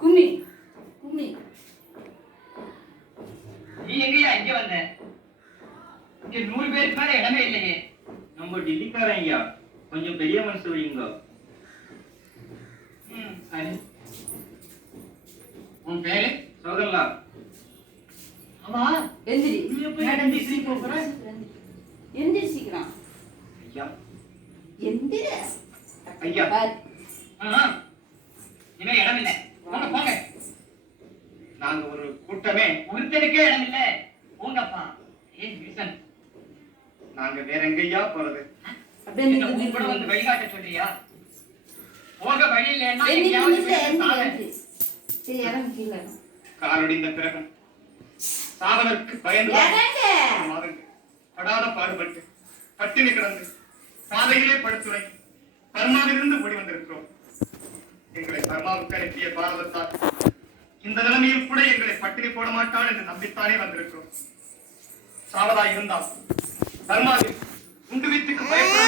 கும்மி கும்மி நீ எங்கயா இங்க வந்த? இங்க 100 பேருக்கு மேல இடமே இல்லையே. நம்ம டெல்லிக்காரன் ஐயா, கொஞ்சம் பெரிய மனசு வைங்க. சரி. உன் பேரு? சோதரலா. ஆமா, எந்திரி. மேடம் டிசி போற? எந்திரி சீக்கிரம். ஐயா எந்திரி. ஐயா. இனிமே இடம் இல்லை. போங்க போங்க. நாங்க ஒரு கூட்டமே. ஒருத்தருக்கே இடம் இல்லை. போங்கப்பா. ஏன் ரீசன்? நாங்க வேற எங்கய்யா போறது? அப்படியே உன் கூட வந்து வழிகாட்ட சொல்றியா? போக வழி இல்லைன்னா காலொடிந்த பிறகு சாதனருக்கு பயந்து படாத பாடுபட்டு பட்டினி கிடந்து பாதையிலே படுத்துரை பர்மாவிலிருந்து ஓடி வந்திருக்கிறோம். எங்களை பர்மாவுக்கு அனுப்பிய பாரதத்தால் இந்த நிலைமையில் கூட எங்களை பட்டினி போட மாட்டாள் என்று நம்பித்தானே வந்திருக்கிறோம். சாவதா இருந்தால் பர்மாவில் உண்டு வீட்டுக்கு பயப்பட